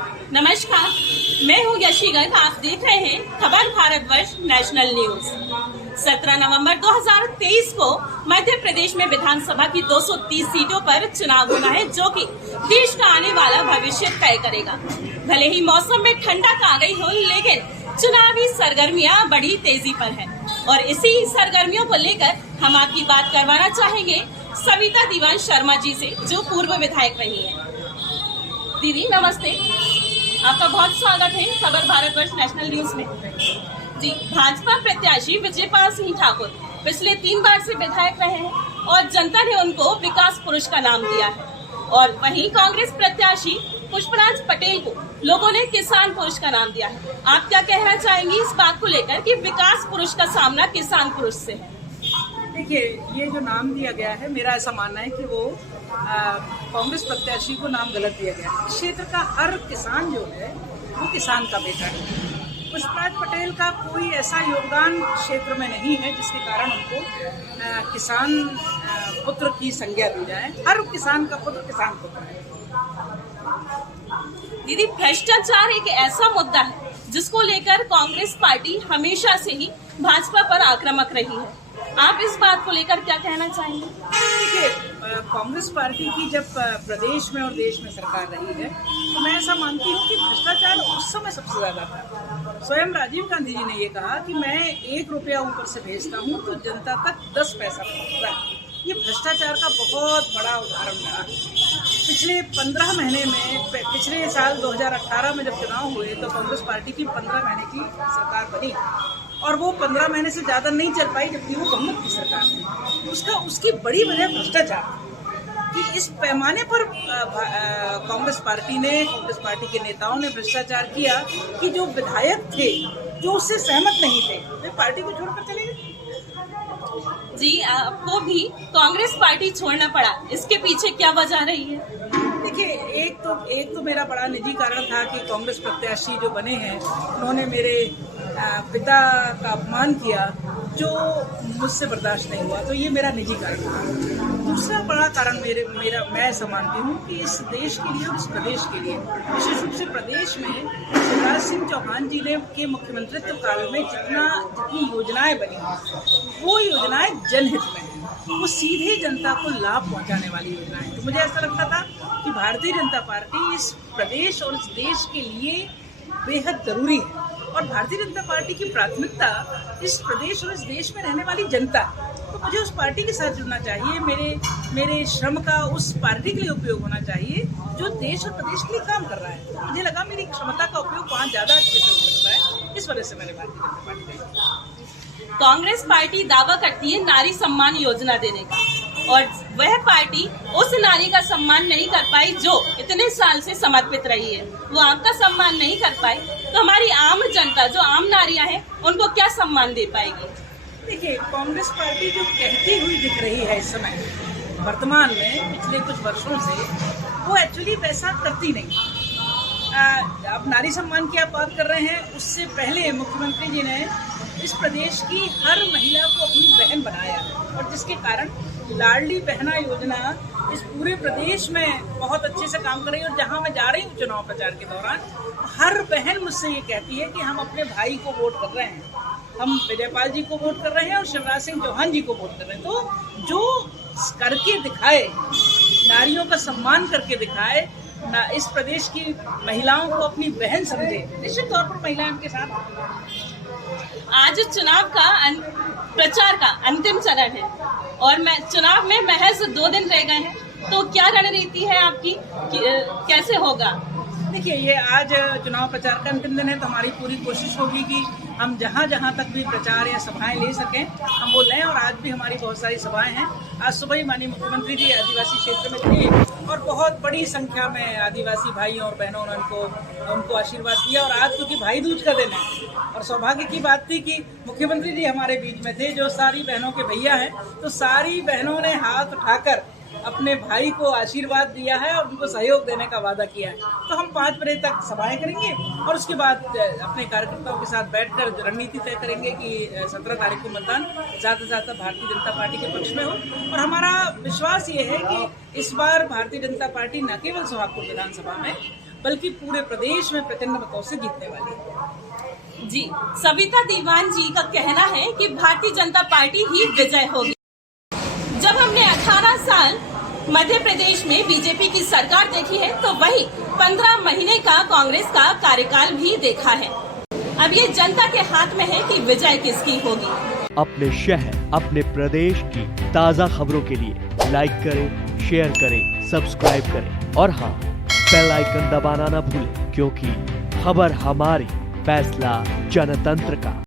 नमस्कार, मैं हूँ यशी गर्ग। आप देख रहे हैं खबर भारतवर्ष नेशनल न्यूज। 17 नवंबर 2023 को मध्य प्रदेश में विधानसभा की 230 सीटों पर चुनाव होना है, जो कि देश का आने वाला भविष्य तय करेगा। भले ही मौसम में ठंडक आ गई हो, लेकिन चुनावी सरगर्मियां बड़ी तेजी पर है और इसी सरगर्मियों को लेकर हम आपकी बात करवाना चाहेंगे सविता दीवान शर्मा जी से, जो पूर्व विधायक रही है। दीदी नमस्ते, आपका बहुत स्वागत है खबर भारतवर्ष नेशनल न्यूज में। जी, भाजपा प्रत्याशी विजयपाल सिंह ठाकुर पिछले 3 बार से विधायक रहे हैं और जनता ने उनको विकास पुरुष का नाम दिया है, और वहीं कांग्रेस प्रत्याशी पुष्पराज पटेल को लोगों ने किसान पुरुष का नाम दिया है। आप क्या कहना चाहेंगी इस बात को लेकर कि विकास पुरुष का सामना किसान पुरुष से है? देखिए, ये जो नाम दिया गया है, मेरा ऐसा मानना है कि वो कांग्रेस प्रत्याशी को नाम गलत दिया गया है। इस क्षेत्र का हर किसान जो है वो किसान का बेटा है। पुष्पराज पटेल का कोई ऐसा योगदान क्षेत्र में नहीं है जिसके कारण उनको किसान पुत्र की संज्ञा दी जाए। हर किसान का पुत्र किसान पुत्र है। दीदी, भ्रष्टाचार एक ऐसा मुद्दा है जिसको लेकर कांग्रेस पार्टी हमेशा से ही भाजपा पर आक्रामक रही है। आप इस बात को लेकर क्या कहना चाहेंगे? देखिए, कांग्रेस पार्टी की जब प्रदेश में और देश में सरकार रही है, तो मैं ऐसा मानती हूँ कि भ्रष्टाचार उस समय सबसे ज्यादा था। स्वयं राजीव गांधी जी ने ये कहा कि मैं 1 रुपया ऊपर से भेजता हूँ तो जनता तक 10 पैसा पहुँचता है। ये भ्रष्टाचार का बहुत बड़ा उदाहरण रहा। पिछले 15 महीने में, पिछले साल 2018 में जब चुनाव हुए तो कांग्रेस पार्टी की 15 महीने की सरकार बनी और वो 15 महीने से ज़्यादा नहीं चल पाई, जबकि वो बहुमत की सरकार थी। उसकी बड़ी वजह भ्रष्टाचार कि इस पैमाने पर कांग्रेस पार्टी के नेताओं ने भ्रष्टाचार किया कि जो विधायक थे जो उससे सहमत नहीं थे वे पार्टी को छोड़कर चले गए। जी, आपको भी कांग्रेस पार्टी छोड़ना पड़ा, इसके पीछे क्या वजह रही है? देखिए, एक तो मेरा बड़ा निजी कारण था कि कांग्रेस प्रत्याशी जो बने हैं उन्होंने मेरे पिता का अपमान किया, जो मुझसे बर्दाश्त नहीं हुआ, तो ये मेरा निजी कारण था। दूसरा बड़ा कारण मैं ऐसा मानती हूँ कि इस देश के लिए और इस प्रदेश के लिए, विशेष रूप से प्रदेश में शिवराज सिंह चौहान जी के मुख्यमंत्रित्व काल में जितनी योजनाएं बनी, वो योजनाएं जनहित में हैं, वो सीधे जनता को लाभ पहुंचाने वाली योजनाएं। तो मुझे ऐसा लगता था कि भारतीय जनता पार्टी इस प्रदेश और इस देश के लिए बेहद जरूरी है, और भारतीय जनता पार्टी की प्राथमिकता इस प्रदेश और इस देश में रहने वाली जनता। तो मुझे उस पार्टी के साथ जुड़ना चाहिए, मेरे श्रम का उस पार्टी के लिए उपयोग होना चाहिए जो देश और प्रदेश के लिए काम कर रहा है। मुझे लगा मेरी क्षमता का उपयोग वहाँ ज़्यादा अच्छे से हो सकता है, इस वजह से मैंने भारतीय जनता पार्टी का। कांग्रेस पार्टी दावा करती है नारी सम्मान योजना देने का, और वह पार्टी उस नारी का सम्मान नहीं कर पाई जो इतने साल से समर्पित रही है। वो आपका सम्मान नहीं कर पाई, तो हमारी आम जनता, जो आम नारियां हैं, उनको क्या सम्मान दे पाएगी? देखिए, कांग्रेस पार्टी जो कहती हुई दिख रही है इस समय वर्तमान में, पिछले कुछ वर्षों से, वो एक्चुअली वैसा करती नहीं। अब नारी सम्मान की आप बात कर रहे हैं, उससे पहले मुख्यमंत्री जी ने इस प्रदेश की हर महिला को अपनी बहन बनाया, और जिसके कारण लाडली बहना योजना इस पूरे प्रदेश में बहुत अच्छे से काम कर रही है। और जहां मैं जा रही हूँ चुनाव प्रचार के दौरान, हर बहन मुझसे ये कहती है कि हम अपने भाई को वोट कर रहे हैं, हम विजयपाल जी को वोट कर रहे हैं और शिवराज सिंह चौहान जी को वोट कर रहे हैं। तो जो करके दिखाए, नारियों का सम्मान करके दिखाए, इस प्रदेश की महिलाओं को अपनी बहन समझे, निश्चित तौर पर महिलाएं उनके साथ। आज चुनाव का प्रचार का अंतिम चरण है और चुनाव में महज 2 दिन रह गए हैं, तो क्या रणनीति है आपकी, कैसे होगा? देखिए, ये आज चुनाव प्रचार का अंतिम दिन है, तो हमारी पूरी कोशिश होगी कि हम जहाँ तक भी प्रचार या सभाएं ले सकें हम वो लें, और आज भी हमारी बहुत सारी सभाएं हैं। आज सुबह ही माननीय मुख्यमंत्री जी आदिवासी क्षेत्र में थे और बहुत बड़ी संख्या में आदिवासी भाइयों और बहनों ने उनको आशीर्वाद दिया। और आज क्योंकि भाई दूज का दिन है और सौभाग्य की बात थी कि मुख्यमंत्री जी हमारे बीच में थे, जो सारी बहनों के भैया हैं, तो सारी बहनों ने हाथ उठाकर अपने भाई को आशीर्वाद दिया है और उनको सहयोग देने का वादा किया है। तो हम 5 बजे तक सभाएं करेंगे और उसके बाद अपने कार्यकर्ताओं के साथ बैठकर रणनीति तय करेंगे कि 17 तारीख को मतदान ज़्यादा भारतीय जनता पार्टी के पक्ष में हो। और हमारा विश्वास ये है कि इस बार भारतीय जनता पार्टी न केवल सोहागपुर विधानसभा में बल्कि पूरे प्रदेश में प्रचंड मतों से जीतने वाली है। जी, सविता दीवान जी का कहना है कि भारतीय जनता पार्टी ही विजय होगी। जब हमने 18 साल मध्य प्रदेश में बीजेपी की सरकार देखी है तो वही 15 महीने का कांग्रेस का कार्यकाल भी देखा है। अब ये जनता के हाथ में है कि विजय किसकी होगी। अपने शहर, अपने प्रदेश की ताज़ा खबरों के लिए लाइक करें, शेयर करें, सब्सक्राइब करें और हाँ, बेल आइकन दबाना ना भूलें, क्योंकि खबर हमारी, फैसला जनतंत्र का।